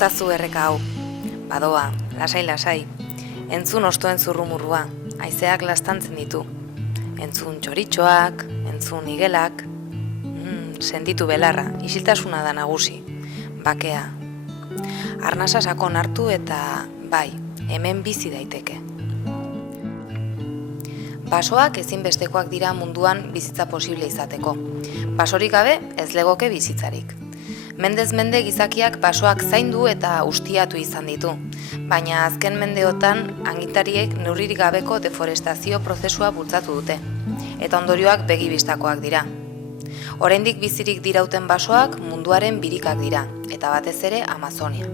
Gustazu erreka hau. Badoa, lasai-lasai. Entzun ostoen zurrumurrua, haizeak lastantzen ditu. Entzun txoritxoak, entzun igelak. Sentitu belarra, isiltasuna da nagusi. Bakea. Arnasa sakon hartu eta, bai, hemen bizi daiteke. Basoak ezinbestekoak dira munduan bizitza posible izateko. Basorik gabe ez legoke bizitzarik. Mendez mende gizakiak basoak zaindu eta ustiatu izan ditu, baina azken mendeotan agintariek neurririk gabeko deforestazio prozesua bultzatu dute, eta ondorioak begibistakoak dira. Oraindik bizirik dirauten basoak munduaren birikak dira, eta batez ere Amazonia.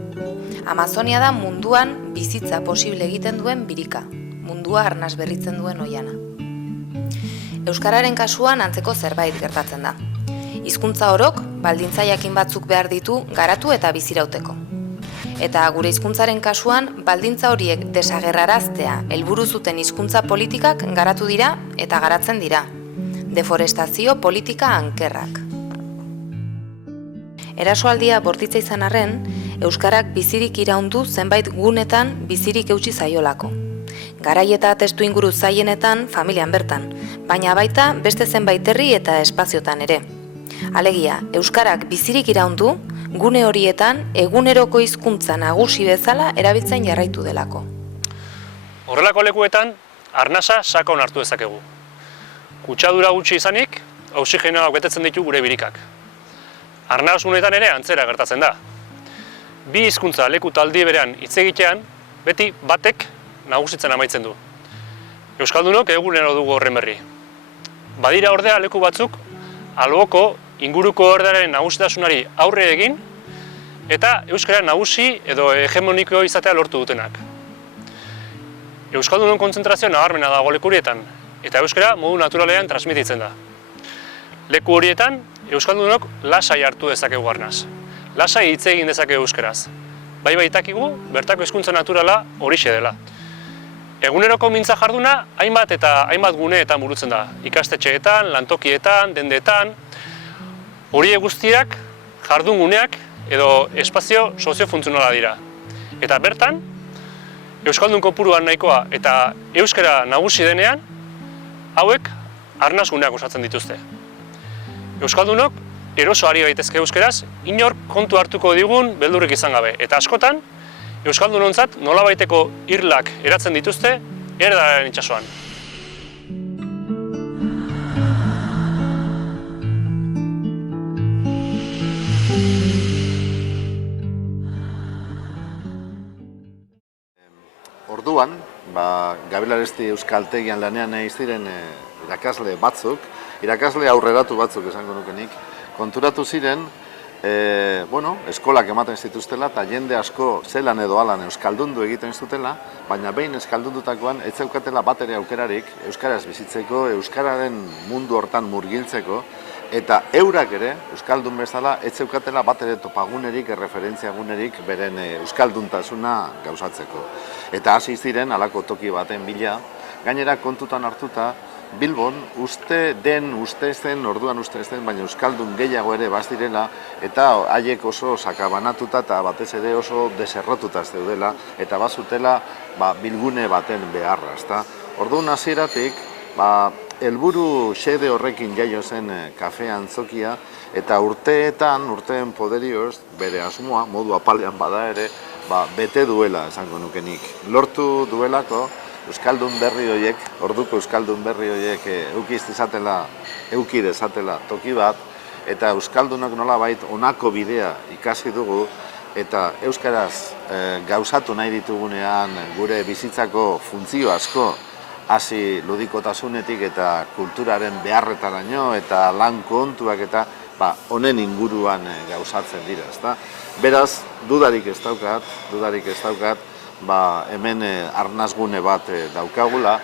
Amazonia da munduan bizitza posible egiten duen birika, mundua arnas berritzen duen oiana. Euskararen kasuan antzeko zerbait gertatzen da. Hizkuntza orok baldintza jakin batzuk behar ditu garatu eta bizirauteko. Eta gure hizkuntzaren kasuan baldintza horiek desagerraraztea helburu zuten hizkuntza politikak garatu dira eta garatzen dira. Deforestazio politika ankerrak. Erasoaldia bortitza izan arren, euskarak bizirik iraundu zenbait gunetan bizirik eutsi zaiolako. Garai eta testu inguru zaienetan familian bertan, baina baita beste zenbait herri eta espaziotan ere. Alegia, euskarak bizirik iraundu, gune horietan eguneroko hizkuntza nagusi bezala erabiltzen jarraitu delako. Horrelako lekuetan, arnasa sakon hartu dezakegu. Kutsadura gutxi izanik, oxigenoak betetzen ditu gure birikak. Arnas gunetan ere antzera gertatzen da. Bi hizkuntza leku taldi berean hitz egitean, beti batek nagusitzen amaitzen du. Euskaldunok egunero dugu horren berri. Badira ordea leku batzuk, alboko inguruko ordearen nagusitasunari aurre egin eta euskara nagusi edo hegemoniko izatea lortu dutenak. Euskaldunon kontzentrazio nabarmena dago leku horietan eta euskara modu naturalean transmititzen da. Leku horietan euskaldunok lasai hartu dezakegu arnaz. Lasai hitz egin dezakegu euskaraz. Bai baitakigu bertako hizkuntza naturala horixe dela. Eguneroko mintza jarduna hainbat eta hainbat guneetan burutzen da. Ikastetxeetan, lantokietan, dendetan. Horiek guztiak jardun guneak edo espazio soziofuntzionala dira. Eta bertan, euskaldun kopuruan nahikoa eta euskara nagusi denean, hauek arnas guneak osatzen dituzte. Euskaldunok eroso ari gaitezke euskaraz, inor kontu hartuko digun beldurrik izan gabe. Eta askotan, euskaldunontzat nolabaiteko irlak eratzen dituzte erdaren itsasoan. Orduan, Gabriel Aresti Euskaltegian lanean ziren irakasle batzuk, irakasle aurreratu batzuk esango nukenik, konturatu ziren, eskolak ematen zituztela eta jende asko zelan edo alan euskaldundu egiten zutela, baina behin euskaldundutakoan ez zeukatela batere aukerarik euskaraz bizitzeko, euskararen mundu hortan murgiltzeko, eta eurak ere, euskaldun bezala, ez zeukatela batere topagunerik, erreferentziagunerik beren euskalduntasuna gauzatzeko. Eta hasi ziren halako toki baten bila, gainera kontutan hartuta, Bilbon uste zen, baina euskaldun gehiago ere bazdirela, eta haiek oso sakabanatuta eta batez ere oso deserrotuta zeudela, eta bazutela bilgune baten beharra. Orduan hasieratik, helburu xede horrekin jaio zen kafe antzokia, eta urteen poderioz, bere asmoa, modu apalean bada ere, bete duela esango nukenik. Lortu duelako, euskaldun berri horiek, orduko euskaldun berri horiek euki dezatela toki bat, eta euskaldunok nolabait honako bidea ikasi dugu, eta euskaraz gauzatu nahi ditugunean gure bizitzako funtzio asko, hasi ludikotasunetik eta kulturaren beharretaraino eta lan kontuak eta honen inguruan gauzatzen dira. Beraz, dudarik ez daukat, hemen arnasgune bat daukagula,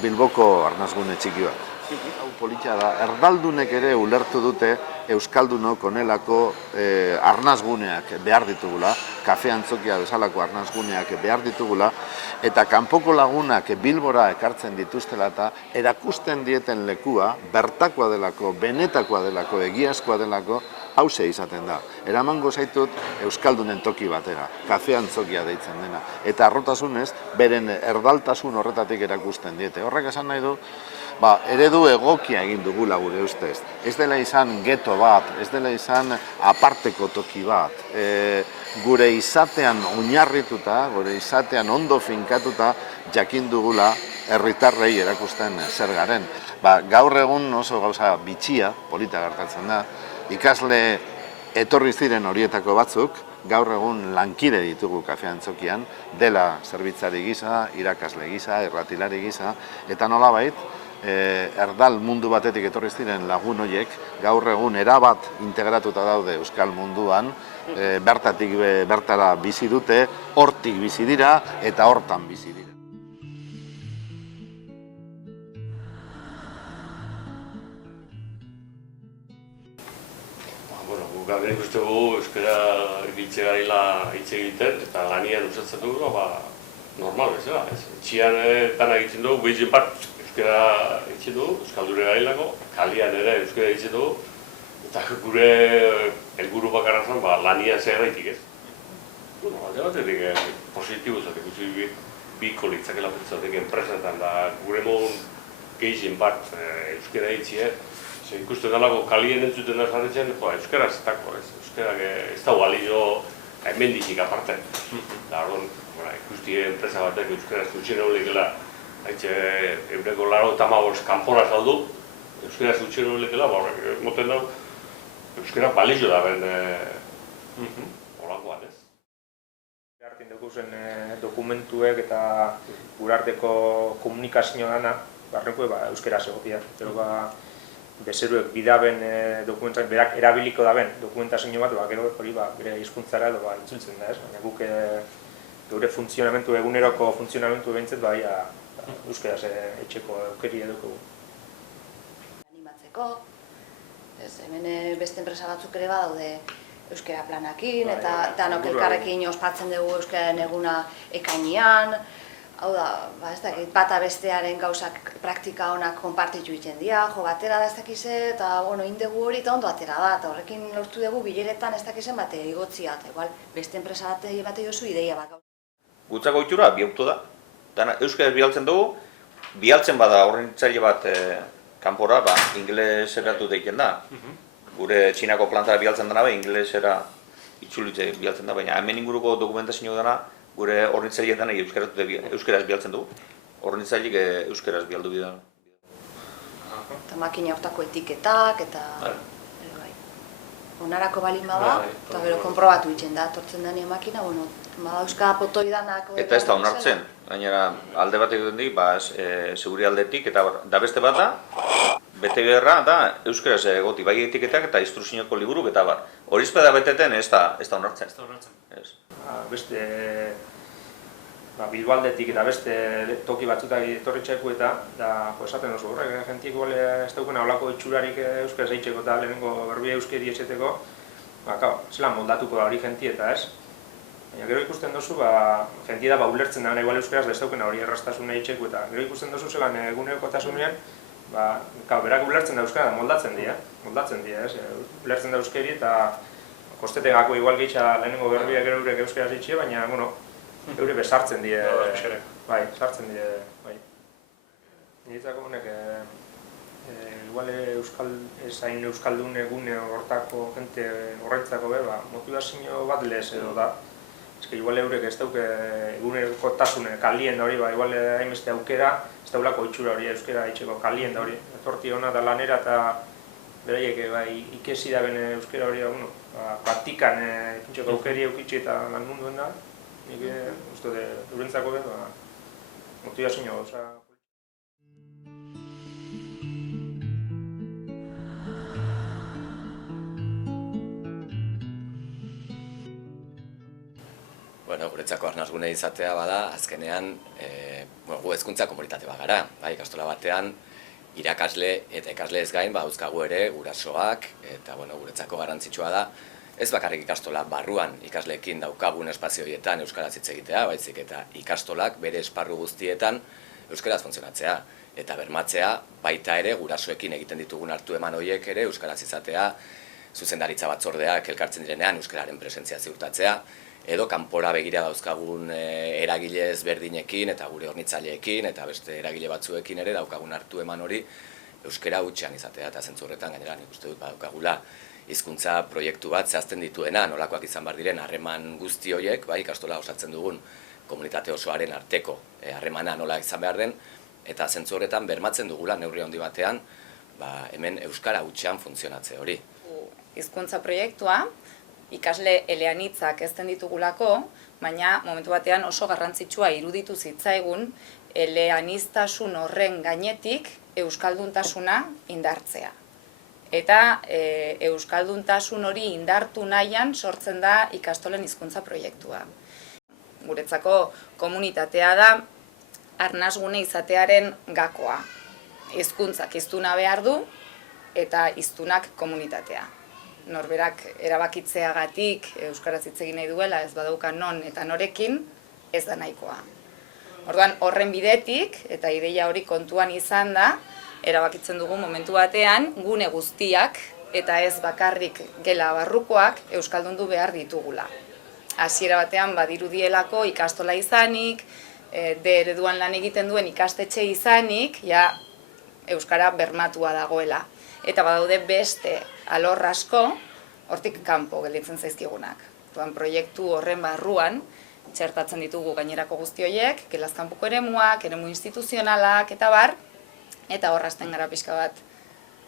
Bilboko arnasgune txiki bat. hau polita da, erdaldunek ere ulertu dute euskaldunok onelako arnazguneak behar ditugula, kafe antzokia bezalako arnazguneak behar ditugula, eta kanpoko lagunak Bilbora ekartzen dituztela eta erakusten dieten lekua, bertakoa delako, benetakoa delako, egiazkoa delako, hause izaten da. Eramango zaitut euskaldunen toki batera, kafe antzokia deitzen dena. Eta harrotasunez, beren erdaltasun horretatik erakusten diete. Horrek esan nahi du, eredu egokia egin dugula gure ustez. Ez dela izan geto bat, ez dela izan aparteko toki bat. Gure izatean oinarrituta, gure izatean ondo finkatuta, jakin dugula herritarrei erakusten zer garen. Gaur egun oso gauza bitxia, polita gertatzen da, ikasle etorri ziren horietako batzuk, gaur egun lankide ditugu kafe antzokian, dela zerbitzari gisa, irakasle gisa, erratilari gisa, eta nolabait, erdal mundu batetik etorri ziren lagun horiek, gaur egun erabat integratuta daude euskal munduan, bertatik bertara bizi dute, hortik bizi dira eta hortan bizi dira. Gauden ikuste dugu euskara ibiltze garela hitz egiten eta lanian usatzen dugu, normal bezala. Etxian dana egiten dugu, gehien bat euskara egiten dugu, euskaldure gailako, kalian ere euskara egiten dugu, eta gure helburu bakarra zen lanian zegraitik ez. Alde batetik positibo zatek, biko litzakela pentsatek enpresetan da gure modun gehien bat euskara egitzea. Ikusten dalako kalien entzuten azarretzen, euskaraz ez dako, euskarak ez dago balio hemendizik aparte. Ikusti enpresa batek euskaraz utxen horrekela, eureko laro eta magoz kanpora saldu, euskaraz utxen horrekela, moten dago, euskara balio da ben holangoan ez. Artin dugu zen dokumentuek eta gurarteko komunikazio dana, barreko euskaraz egotia. Bezeruek bidaben dokumentazio, berak erabiliko daben dokumentazio bat, gero hori bere hizkuntzara edo itzultzen da, ez? Baina guk geure funtzionamentu, eguneroko funtzionamentu behintzat, euskaraz etxeko aukeri eduko. Animatzeko, hemen beste enpresa batzuk ere badaude euskara planakin, eta danok elkarrekin ospatzen dugu euskararen eguna ekainean. Hau da, ez dakit, bata bestearen gauzak praktika honak konpartitu egiten dira, jo batera da ez dakize, eta indegu hori eta ondo atera da, eta horrekin lortu dugu bileretan ez dakizen bate igotzia, eta igual beste enpresa bate jozu ideia bat. Gutzako ohitura bihurtu da, euskaraz bialtzen dugu, bialtzen bada horrenitzaile bat kanpora, ingleseratu deitzen da. Gure Txinako plantara bialtzen dena, inglesera itzulitze bialtzen da, baina hemen inguruko dokumentazio dena, gure hornitzaileetan euskaraz bialtzen dugu. Hornitzaileek euskaraz bialdu bida. Eta makina hortako etiketak, eta onarako balin bada, eta gero konprobatu egiten da, tortzen denean makina, euska potoi danak... Eta ez da onartzen, gainera alde batek dut dik, seguri aldetik, eta da beste bat da, bete beharra da euskaraz egoti, bai etiketak eta instruzioko liburu eta bar. Horizpeda beteten ez da onartzen. Beste Bilbaldetik eta beste toki batzutak etorritxeko eta esaten oso horrek, jentik ez daukena olako itxurarik euskaraz eitzeko eta lehenengo berbia euskeri eseteko, zelan moldatuko da hori jenti eta ez. Baina gero ikusten dozu, jenti da ulertzen da igual euskaraz ez daukena hori erraztasuna eitzeko eta gero ikusten dozu zelan egunerokotasunean, berak ulertzen da euskara moldatzen dira, ez, ulertzen da euskeri eta kostetegako igual gehitza lehenengo berbia gero eurek euskaraz eitzea, baina, eure bezartzen die, sartzen die, Niretzako honek, igual ezain euskaldun egune hortako jente horrentzako motivazio bat lez edo da. Igual eurek ez dauke egunerokotasune kalien da hori, igual hainbeste aukera, ez daulako itxura hori euskara itxeko kalien da hori. Etorti hona da lanera eta beraiek ikesi da bene euskara hori, praktikan ipintxeko aukeri eukitxe eta lan munduen da. Nik uste eurentzako motivazio gauza. Guretzako arnasgune izatea bada, azkenean gu hezkuntza komunitate bat gara. Ikastola batean irakasle eta ikasle ez gain, dauzkagu ere gurasoak, eta guretzako garrantzitsua da, ez bakarrik ikastola barruan ikasleekin daukagun espazio horietan euskaraz hitz egitea, baizik eta ikastolak bere esparru guztietan euskaraz funtzionatzea. Eta bermatzea baita ere gurasoekin egiten ditugun hartu eman horiek ere euskaraz izatea, zuzendaritza batzordeak elkartzen direnean euskararen presentzia ziurtatzea, edo kanpora begira dauzkagun eragile ezberdinekin eta gure hornitzaileekin eta beste eragile batzuekin ere daukagun hartu eman hori euskara hutsean izatea, eta zentzu horretan gainera nik uste dut badaukagula hizkuntza proiektu bat zehazten dituena, nolakoak izan behar diren harreman guzti horiek, bai, ikastola osatzen dugun komunitate osoaren arteko harremana nola izan behar den, eta zentzu horretan bermatzen dugula neurri handi batean, hemen euskara hutsean funtzionatze hori. Hizkuntza proiektua, ikasle eleanitzak ezten ditugulako, baina momentu batean oso garrantzitsua iruditu zitzaigun eleaniztasun horren gainetik euskalduntasuna indartzea. Eta euskalduntasun hori indartu nahian sortzen da ikastolen hizkuntza proiektua. Guretzako komunitatea da arnasgune izatearen gakoa. Hizkuntzak hiztuna behar du eta hiztunak komunitatea. Norberak erabakitzeagatik euskaraz hitz egin nahi duela, ez badauka non eta norekin, ez da nahikoa. Orduan horren bidetik eta ideia hori kontuan izan da, erabakitzen dugu momentu batean gune guztiak eta ez bakarrik gela barrukoak euskaldundu behar ditugula. Hasiera batean badirudielako ikastola izanik, D ereduan lan egiten duen ikastetxe izanik, ja euskara bermatua dagoela. Eta badaude beste alor asko hortik kanpo gelditzen zaizkigunak. Orduan proiektu horren barruan txertatzen ditugu gainerako guzti horiek, gelaz kanpoko eremuak, eremu instituzionalak eta bar, eta horrazten gara pixka bat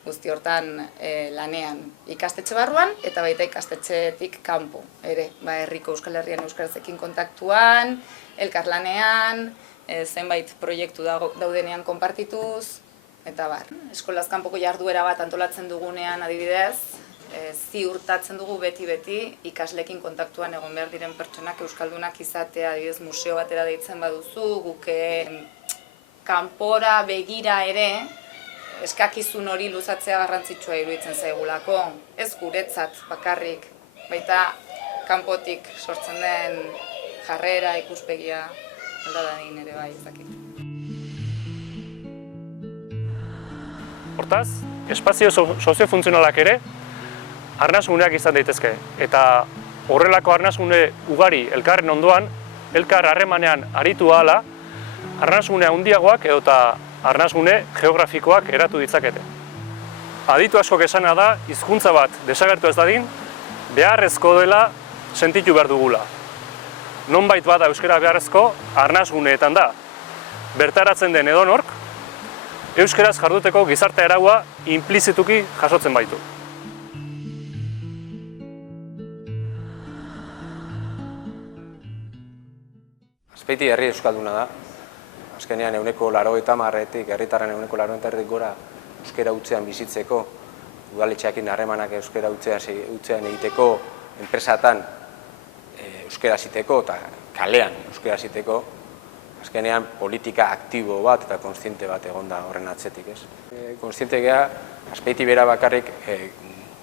guzti hortan lanean ikastetxe barruan eta baita ikastetxetik kanpo ere. Herriko Euskal Herrian euskarazekin kontaktuan, elkarlanean, zenbait proiektu daudenean konpartituz, eta bar. Eskolaz kanpoko jarduera bat antolatzen dugunean adibidez, ziurtatzen dugu beti ikaslekin kontaktuan egon behar diren pertsonak euskaldunak izatea, adibidez museo batera deitzen baduzu, guke kanpora begira ere, eskakizun hori luzatzea garrantzitsua iruditzen zaigulako, ez guretzat bakarrik, baita kanpotik sortzen den jarrera, ikuspegia, aldadadin ere bai ezakit. Hortaz, espazio soziofuntzionalak ere arnasguneak izan daitezke, eta horrelako arnasgune ugari elkarren ondoan, elkar harremanean aritu ahala, arnasgune handiagoak edota arnasgune geografikoak eratu ditzakete. Aditu askok esana da, hizkuntza bat desagertu ez dadin, beharrezko dela sentitu behar dugula. Nonbait bada euskara beharrezko arnasguneetan da. Bertaratzen den edonork, euskaraz jarduteko gizarte araua inplizituki jasotzen baitu. Azpeiti herri euskalduna da. Azkenean 80%tik, herritarren 80%tik gora euskara hutsean bizitzeko, udaletxeekin harremanak euskara hutsean egiteko, enpresatan euskara ziteko eta kalean euskara ziteko, azkenean politika aktibo bat eta kontziente bat egonda horren atzetik, ez? Kontziente gea, Azpeiti bera bakarrik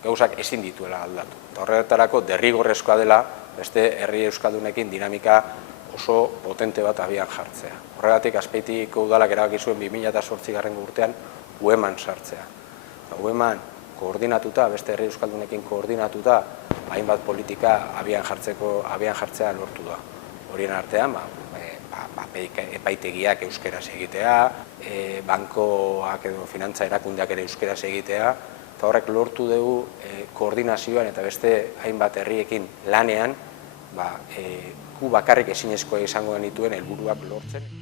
gauzak ezin dituela aldatu. Eta horretarako derrigorrezkoa dela beste herri euskaldunekin dinamika oso potente bat abian jartzea. Horregatik Azpeitiko udalak erabaki zuen 2008 urtean UEMan sartzea. UEMan koordinatuta, beste herri euskaldunekin koordinatuta, hainbat politika abian jartzea lortu da. Horien artean, epaitegiak euskeraz egitea, bankoak edo finantza erakundeak ere euskeraz egitea, eta horrek lortu dugu koordinazioan eta beste hainbat herriekin lanean, gu bakarrik ezinezkoa izango genituen helburuak lortzen.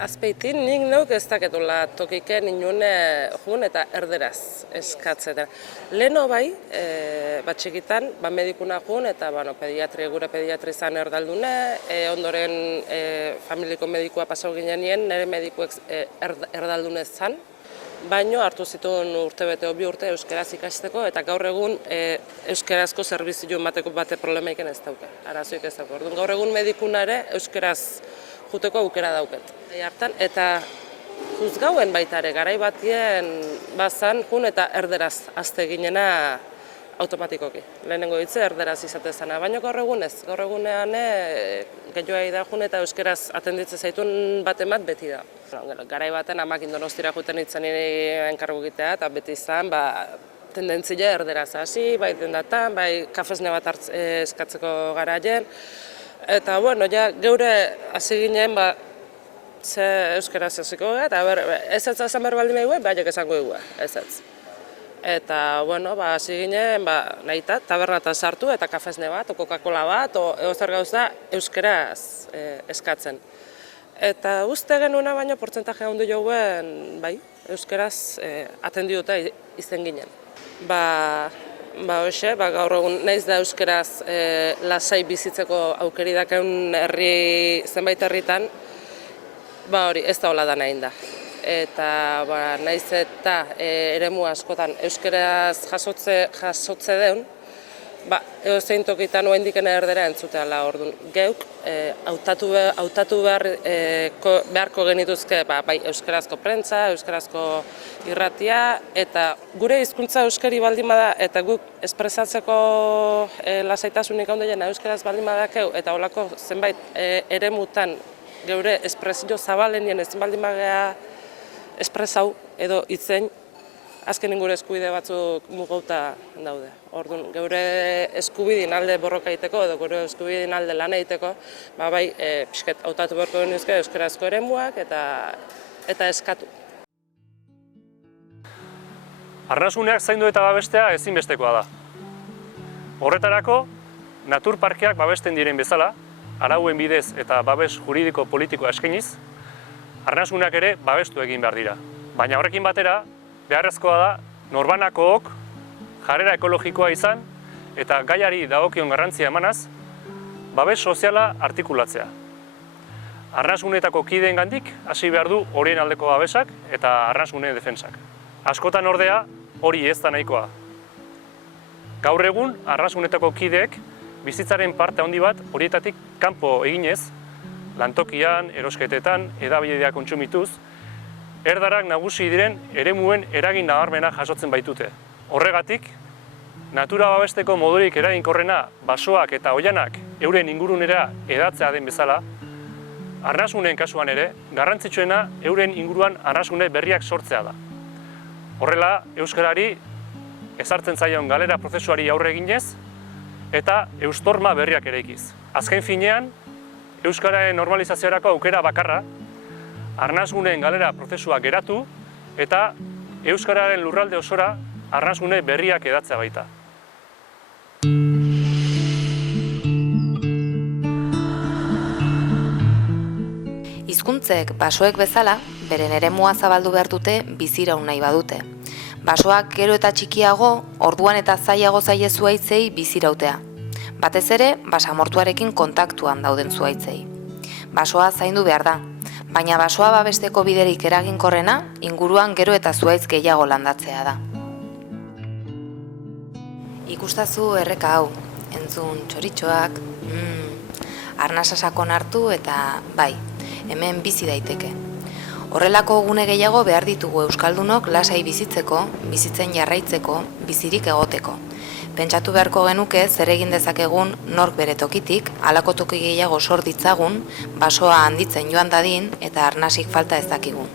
Azpeitin nik neuk ez daketula tokiken inun jun eta erderaz eskatzen. Leheno bai, batxikitan, medikuna jun eta gure pediatri izan erdaldune, ondoren familiko medikua pasau ginean, nire medikuek erdaldune zan, baino hartu zituen urtebete o 2 urte euskaraz ikasteko eta gaur egun euskarazko zerbizio bateko bate problemaiken ez dauka, arazoik ez dauka. Gaur egun medikuna ere euskaraz juteko aukera dauket. Hartan, eta juzgauen baita ere, garai batien bazan jun eta erderaz azte ginena automatikoki. Lehenengo hitze erderaz izate zena, baina gaur egun ez. Gaur egunean gehiago da jun eta euskeraz atenditze zaitun batemat beti da. Garai baten amakin Donostira juten itzen enkargu egitea eta beti izan tendentzia erderaz hasi, bai dendatan, bai kafesne bat eskatzeko garaien. Eta bueno, ja geure hasi ginen ze euskeraz hasiko gara, eta ez esan behar baldin behar, baiak esango dugu, ez ez. Eta, bueno, hasi ginen, nahita, tabernatan sartu eta kafesne bat, o Coca-Cola bat, o egozer gauza euskeraz eskatzen. Eta uste genuena baino portzentaje handu jouen, bai, euskeraz atendiuta izen ginen. Hoxe, gaur egun naiz da euskeraz lasai bizitzeko aukeri dakeun zenbait herritan, hori ez da hola da nahin da. Eta naiz eta eremu askotan euskeraz jasotze deun, edozein tokitan oendiken erdera entzuteala orduan. Geuk, hautatu beharko genituzke bai euskerazko prentza, euskerazko irratia, eta gure hizkuntza euskeri baldin bada, eta guk espresatzeko lasaitasunik handiena euskeraz baldin badakeu, eta holako zenbait eremutan geure espresio zabalenien ez baldin bagea espresau edo itzein, azkenin gure eskubide batzuk mugauta daude. Orduan, geure eskubidin alde borroka egiteko edo gure eskubidin alde lan egiteko, bai, pixket hautatu beharko genuzke euskarazko eremuak eta eskatu. Arnasuneak zaindu eta babestea ezinbestekoa da. Horretarako, naturparkeak babesten diren bezala, arauen bidez eta babes juridiko politikoa eskainiz, arnasunak ere babestu egin behar dira. Baina horrekin batera, beharrezkoa da norbanakook jarrera ekologikoa izan eta gaiari dagokion garrantzia emanaz, babes soziala artikulatzea. Arnasunetako kideengandik hasi behar du horien aldeko babesak eta arnasune defentsak. Askotan ordea hori ez da nahikoa. Gaur egun arnasunetako kideek bizitzaren parte handi bat horietatik kanpo eginez, lantokian, erosketetan, hedabideak kontsumituz, erdarak nagusi diren eremuen eragin nabarmena jasotzen baitute. Horregatik, natura babesteko modurik eraginkorrena basoak eta oihanak euren ingurunera edatzea den bezala, arnasunen kasuan ere, garrantzitsuena euren inguruan arnasune berriak sortzea da. Horrela, euskarari ezartzen zaion galera prozesuari aurre eginez, eta eustorma berriak eraikiz. Azken finean, euskararen normalizaziorako aukera bakarra, arnasguneen galera prozesua geratu eta euskararen lurralde osora arnasgune berriak edatzea baita. Hizkuntzek basoek bezala, beren eremua zabaldu behar dute biziraun nahi badute. Basoak gero eta txikiago, orduan eta zailago zaie zuhaitzei bizirautea. Batez ere, basamortuarekin kontaktuan dauden zuhaitzei. Basoa zaindu behar da, baina basoa babesteko biderik eraginkorrena inguruan gero eta zuhaitz gehiago landatzea da. Ikustazu erreka hau, entzun txoritxoak, arnasa sakon hartu eta bai, hemen bizi daiteke. Horrelako gune gehiago behar ditugu euskaldunok lasai bizitzeko, bizitzen jarraitzeko, bizirik egoteko. Pentsatu beharko genuke zer egin dezakegun nork bere tokitik, halako toki gehiago sor ditzagun, basoa handitzen joan dadin eta arnasik falta ez dakigun.